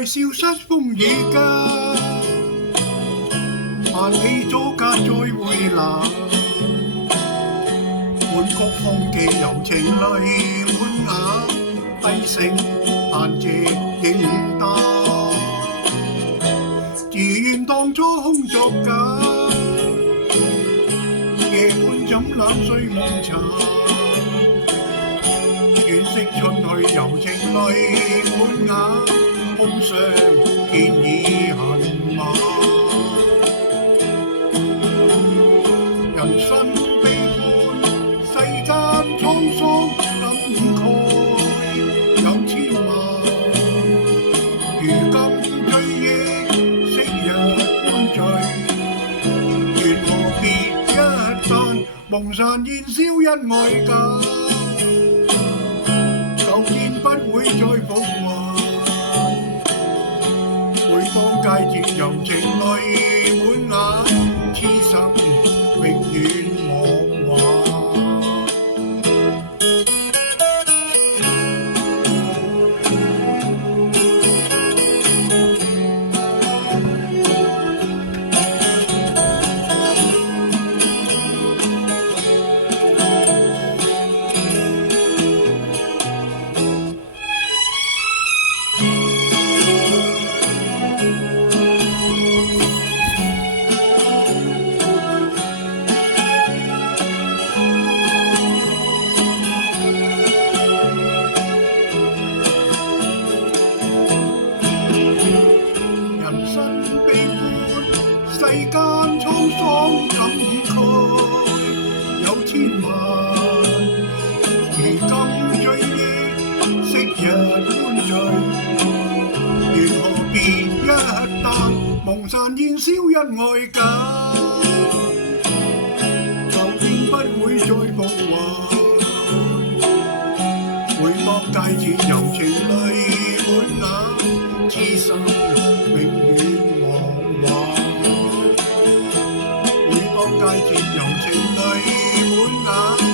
來消失風雨間，萬里阻隔再回來。滿曲風寄柔情淚滿眼，低聲嘆夕影單。自願當初空作假，夜半怎兩歲夢殘。惋惜春去柔情淚滿眼，空想見已恨晚。人生悲歡，世間滄桑感慨有千萬。如今追憶昔日歡聚，緣何別一旦，夢散煙消因愛假。舊箭不會再復還，每當佳節柔情淚滿眼，痴心永遠忘懷。人生悲歡，世間滄桑感慨有千萬。如今追憶昔日歡聚，緣何別一旦，夢散煙消因愛假。舊箭不會再復還，每當佳節柔情淚滿眼，痴心永遠忘懷。每當佳節柔情淚滿眼。